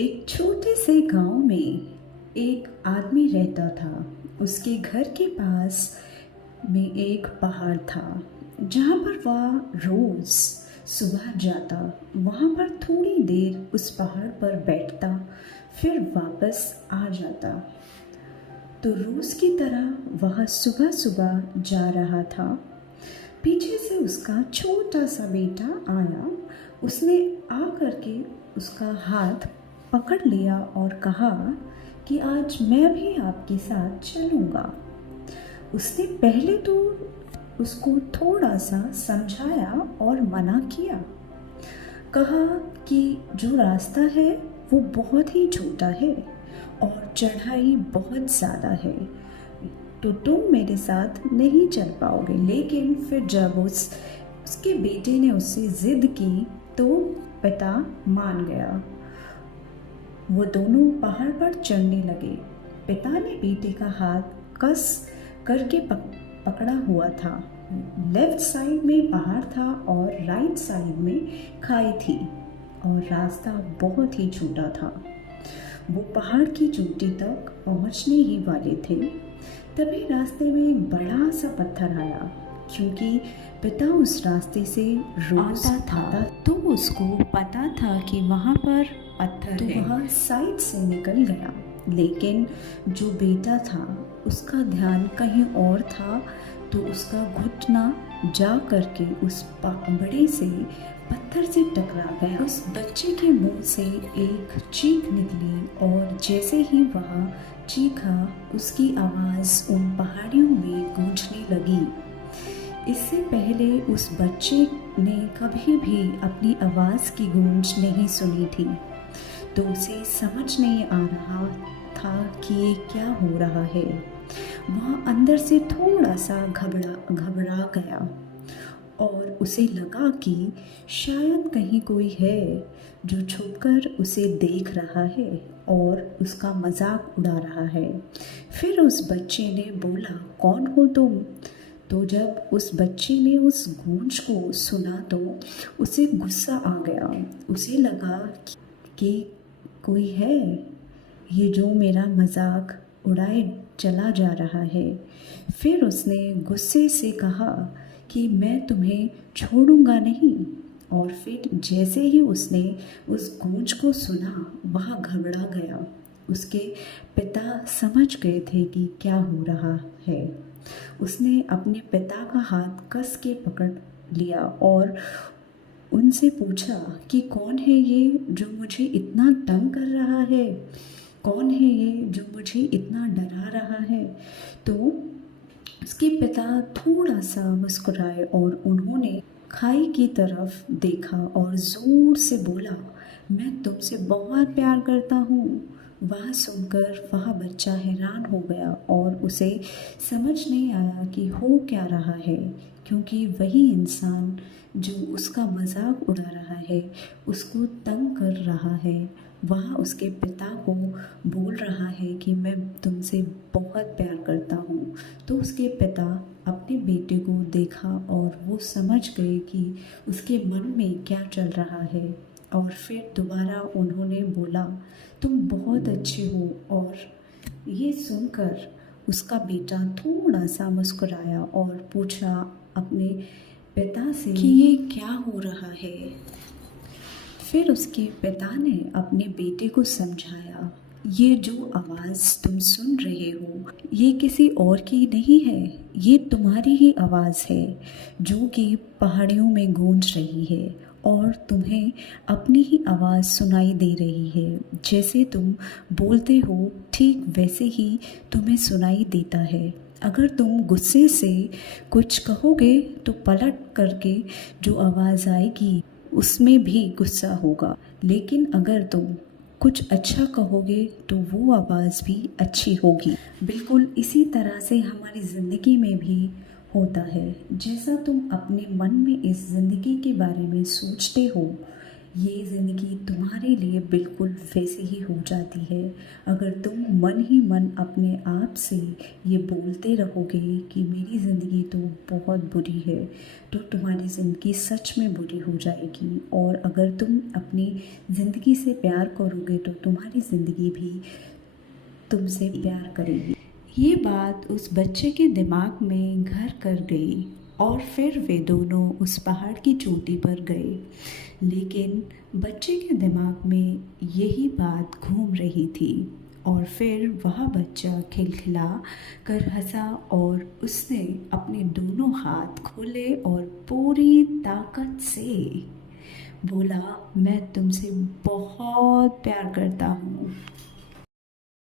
एक छोटे से गांव में एक आदमी रहता था। उसके घर के पास में एक पहाड़ था जहाँ पर वह रोज सुबह जाता, वहाँ पर थोड़ी देर उस पहाड़ पर बैठता, फिर वापस आ जाता। तो रोज की तरह वह सुबह सुबह जा रहा था। पीछे से उसका छोटा सा बेटा आया। उसने आ करके उसका हाथ पकड़ लिया और कहा कि आज मैं भी आपके साथ चलूँगा। उसने पहले तो उसको थोड़ा सा समझाया और मना किया। कहा कि जो रास्ता है वो बहुत ही छोटा है और चढ़ाई बहुत ज़्यादा है, तो तुम मेरे साथ नहीं चल पाओगे। लेकिन फिर जब उसके बेटे ने उससे ज़िद की तो पिता मान गया। वो दोनों पहाड़ पर चढ़ने लगे। पिता ने बेटे का हाथ कस करके पकड़ा हुआ था। लेफ्ट साइड में पहाड़ था और राइट साइड में खाई थी और रास्ता बहुत ही छोटा था। वो पहाड़ की चोटी तक पहुंचने ही वाले थे, तभी रास्ते में एक बड़ा सा पत्थर आया। क्योंकि पिता उस रास्ते से रोज आता था तो उसको पता था कि वहाँ पर पत्थर तो है। वह साइड से निकल गया। लेकिन जो बेटा था उसका ध्यान कहीं और था, तो उसका घुटना जा करके उस बड़े से पत्थर से टकरा गया। उस बच्चे के मुंह से एक चीख निकली और जैसे ही वह चीखा, उसकी आवाज़ उन पहाड़ियों में गूंजने लगी। इससे पहले उस बच्चे ने कभी भी अपनी आवाज़ की गूंज नहीं सुनी थी, तो उसे समझ नहीं आ रहा था कि ये क्या हो रहा है। वह अंदर से थोड़ा सा घबरा गया और उसे लगा कि शायद कहीं कोई है जो छुपकर उसे देख रहा है और उसका मजाक उड़ा रहा है। फिर उस बच्चे ने बोला, कौन हो तुम? तो जब उस बच्चे ने उस गूंज को सुना तो उसे गुस्सा आ गया। उसे लगा कि कोई है ये जो मेरा मजाक उड़ाए चला जा रहा है। फिर उसने गुस्से से कहा कि मैं तुम्हें छोड़ूंगा नहीं। और फिर जैसे ही उसने उस गूंज को सुना, वह घबरा गया। उसके पिता समझ गए थे कि क्या हो रहा है। उसने अपने पिता का हाथ कस के पकड़ लिया और उनसे पूछा कि कौन है ये जो मुझे इतना तंग कर रहा है? कौन है ये जो मुझे इतना डरा रहा है? तो उसके पिता थोड़ा सा मुस्कुराए और उन्होंने खाई की तरफ देखा और ज़ोर से बोला, मैं तुमसे बहुत प्यार करता हूँ। वह सुनकर वह बच्चा हैरान हो गया और उसे समझ नहीं आया कि हो क्या रहा है, क्योंकि वही इंसान जो उसका मजाक उड़ा रहा है, उसको तंग कर रहा है, वह उसके पिता को बोल रहा है कि मैं तुमसे बहुत प्यार करता हूँ। तो उसके पिता अपने बेटे को देखा और वो समझ गए कि उसके मन में क्या चल रहा है। और फिर दोबारा उन्होंने बोला, तुम बहुत अच्छे हो। और ये सुनकर उसका बेटा थोड़ा सा मुस्कुराया और पूछा अपने पिता से कि ये क्या हो रहा है। फिर उसके पिता ने अपने बेटे को समझाया, ये जो आवाज़ तुम सुन रहे हो ये किसी और की नहीं है, ये तुम्हारी ही आवाज़ है जो कि पहाड़ियों में गूंज रही है और तुम्हें अपनी ही आवाज़ सुनाई दे रही है। जैसे तुम बोलते हो ठीक वैसे ही तुम्हें सुनाई देता है। अगर तुम गुस्से से कुछ कहोगे तो पलट करके जो आवाज़ आएगी उसमें भी गुस्सा होगा, लेकिन अगर तुम कुछ अच्छा कहोगे तो वो आवाज़ भी अच्छी होगी। बिल्कुल इसी तरह से हमारी ज़िंदगी में भी होता है। जैसा तुम अपने मन में इस ज़िंदगी के बारे में सोचते हो, ये ज़िंदगी तुम्हारे लिए बिल्कुल वैसी ही हो जाती है। अगर तुम मन ही मन अपने आप से ये बोलते रहोगे कि मेरी ज़िंदगी तो बहुत बुरी है, तो तुम्हारी ज़िंदगी सच में बुरी हो जाएगी। और अगर तुम अपनी ज़िंदगी से प्यार करोगे तो तुम्हारी ज़िंदगी भी तुमसे प्यार करेगी। ये बात उस बच्चे के दिमाग में घर कर गई और फिर वे दोनों उस पहाड़ की चोटी पर गए। लेकिन बच्चे के दिमाग में यही बात घूम रही थी और फिर वह बच्चा खिलखिला कर हंसा और उसने अपने दोनों हाथ खोले और पूरी ताकत से बोला, मैं तुमसे बहुत प्यार करता हूँ।